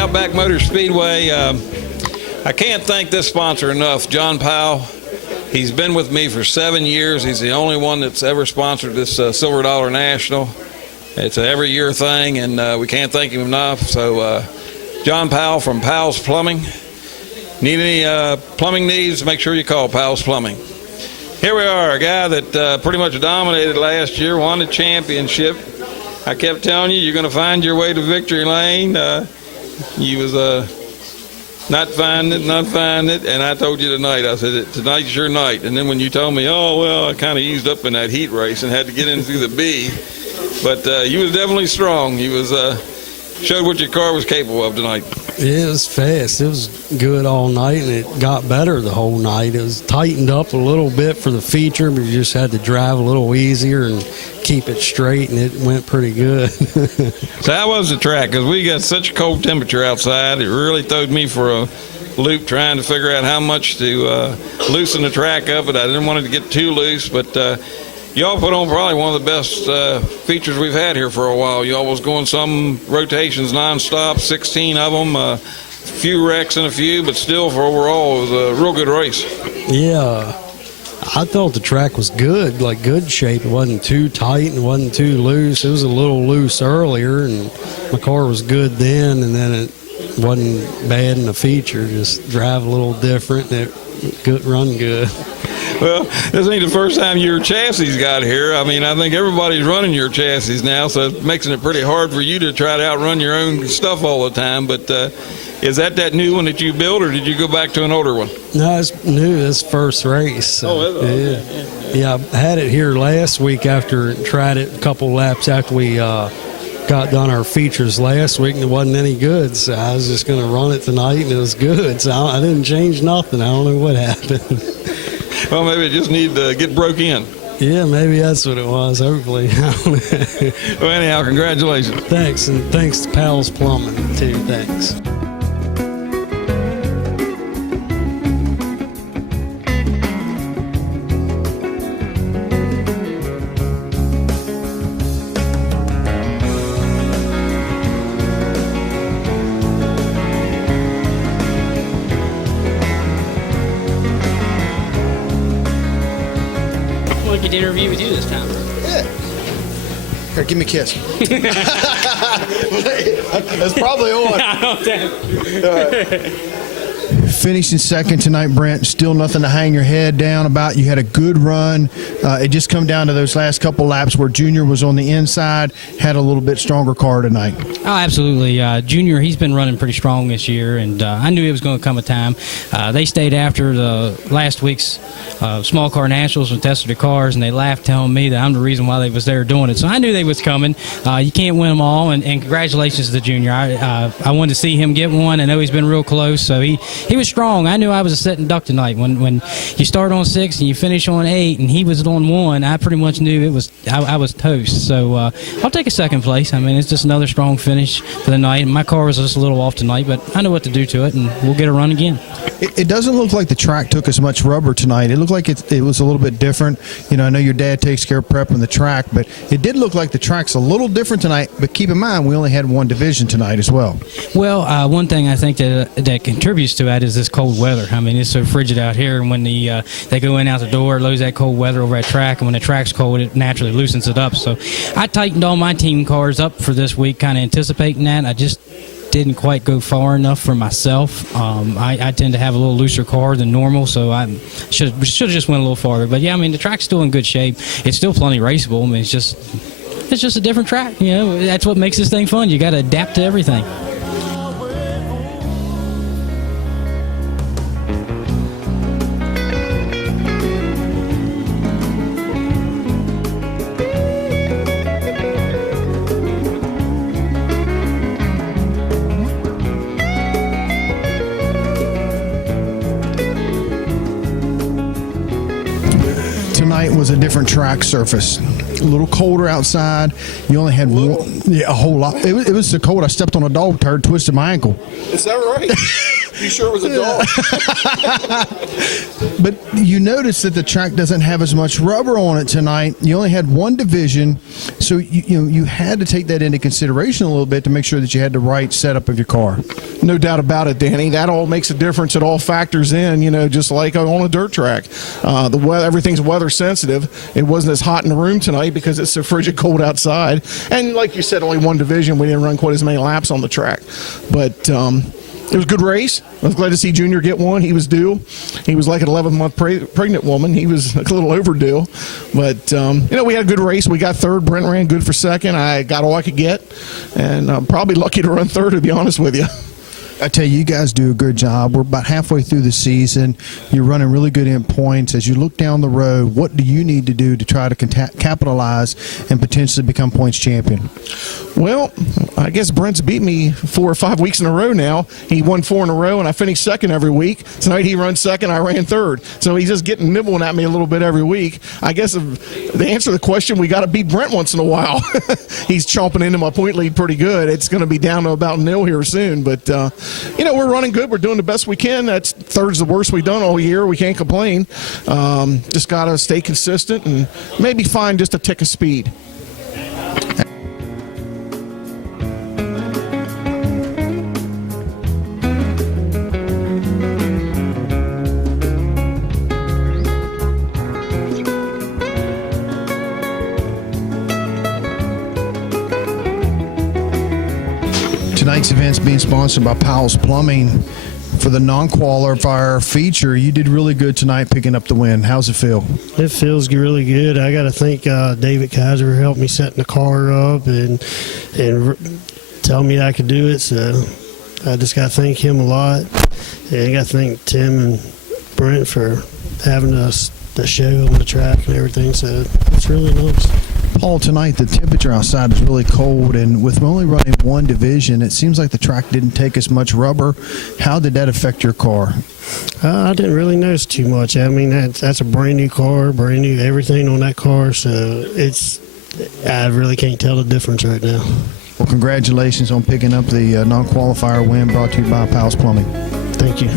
Outback Motor Speedway. I can't thank this sponsor enough, John Powell. He's been with me for 7 years. He's the only one that's ever sponsored this Silver Dollar National. It's an every year thing, and we can't thank him enough. So John Powell from Powell's Plumbing. Need any plumbing needs, make sure you call Powell's Plumbing. Here we are, a guy that pretty much dominated last year, won the championship. I kept telling you, you're going to find your way to victory lane. You was not finding it, and I told you tonight, I said, tonight's your night. And then when you told me, oh, well, I kind of eased up in that heat race and had to get in through the B. But you was definitely strong. You was showed what your car was capable of tonight. Yeah, it was fast. It was good all night, and it got better the whole night. It was tightened up a little bit for the feature, but you just had to drive a little easier and keep it straight, and it went pretty good. So how was the track? Because we got such a cold temperature outside, it really throwed me for a loop trying to figure out how much to loosen the track up, but I didn't want it to get too loose. But y'all put on probably one of the best features we've had here for a while. Y'all was going some rotations nonstop, 16 of them, a few wrecks and a few, but still for overall it was a real good race. Yeah, I thought the track was good, like good shape. It wasn't too tight and it wasn't too loose. It was a little loose earlier, and my car was good then, and then it wasn't bad in the feature. Just drive a little different, and it run good. Well, this ain't the first time your chassis got here. I mean, I think everybody's running your chassis now, so it makes it pretty hard for you to try to outrun your own stuff all the time. But is that new one that you built, or did you go back to an older one? No, it's new. This first race. So, yeah, I had it here last week after tried it a couple laps after we got done our features last week, and it wasn't any good. So I was just going to run it tonight, and it was good. So I didn't change nothing. I don't know what happened. Well, maybe it just needed to get broke in. Yeah, maybe that's what it was, hopefully. Well, anyhow, congratulations. Thanks, and thanks to Powell's Plumbing, too. Thanks. To interview with you this time. Yeah. Here, give me a kiss. That's probably on. Finishing second tonight, Brent. Still nothing to hang your head down about. You had a good run. It just come down to those last couple laps where Junior was on the inside, had a little bit stronger car tonight. Oh, absolutely. Junior, he's been running pretty strong this year, and I knew it was going to come a time. They stayed after the last week's small car nationals and tested the cars, and they laughed telling me that I'm the reason why they was there doing it. So I knew they was coming. You can't win them all, and congratulations to Junior. I wanted to see him get one. I know he's been real close, so he was strong. I knew I was a sitting duck tonight. When you start on 6 and you finish on 8, and he was on 1, I pretty much knew it was I was toast. So I'll take a second place. I mean, it's just another strong finish for the night. My car was just a little off tonight, but I know what to do to it, and we'll get a run again. It doesn't look like the track took as much rubber tonight. It looked like it was a little bit different. You know, I know your dad takes care of prepping the track, but it did look like the track's a little different tonight. But keep in mind, we only had one division tonight as well. Well, one thing I think that contributes to that is this cold weather. I mean, it's so frigid out here, and when they go in out the door, it lose that cold weather over that track, and when the track's cold, it naturally loosens it up. So I tightened all my team cars up for this week, kind of anticipating that. I just didn't quite go far enough for myself. I tend to have a little looser car than normal, so I should have just went a little farther. But yeah, I mean, the track's still in good shape. It's still plenty raceable. I mean, it's just a different track. You know, that's what makes this thing fun. You got to adapt to everything. Tonight was a different track surface. A little colder outside. You only had one, a whole lot. It was so cold I stepped on a dog turd, twisted my ankle. Is that right? You sure it was a dog? But you notice that the track doesn't have as much rubber on it tonight. You only had one division, so you had to take that into consideration a little bit to make sure that you had the right setup of your car. No doubt about it, Danny. That all makes a difference. It all factors in, just like on a dirt track. The weather, everything's weather sensitive. It wasn't as hot in the room tonight because it's so frigid cold outside. And like you said, only one division. We didn't run quite as many laps on the track. But it was a good race. I was glad to see Junior get one. He was due. He was like an 11-month pregnant woman. He was a little overdue. But, we had a good race. We got third. Brent ran good for second. I got all I could get. And I'm probably lucky to run third, to be honest with you. I tell you, you guys do a good job. We're about halfway through the season. You're running really good in points. As you look down the road, what do you need to do to try to capitalize and potentially become points champion? Well, I guess Brent's beat me 4 or 5 weeks in a row now. He won 4 in a row, and I finished second every week. Tonight he runs second, I ran third. So he's just getting nibbling at me a little bit every week. I guess to answer the question, we got to beat Brent once in a while. He's chomping into my point lead pretty good. It's going to be down to about nil here soon. But, we're running good. We're doing the best we can. That's third's the worst we've done all year. We can't complain. Just got to stay consistent and maybe find just a tick of speed. Tonight's event's being sponsored by Powell's Plumbing. For the non-qualifier feature, you did really good tonight picking up the win. How's it feel? It feels really good. I got to thank David Kaiser helped me setting the car up and tell me I could do it. So I just got to thank him a lot. And I got to thank Tim and Brent for having us the show on the track and everything. So it's really nice. Paul, tonight the temperature outside is really cold, and with only running one division, it seems like the track didn't take as much rubber. How did that affect your car? I didn't really notice too much. I mean, that's a brand new car, brand new everything on that car. So I really can't tell the difference right now. Well, congratulations on picking up the non-qualifier win brought to you by Powell's Plumbing. Thank you.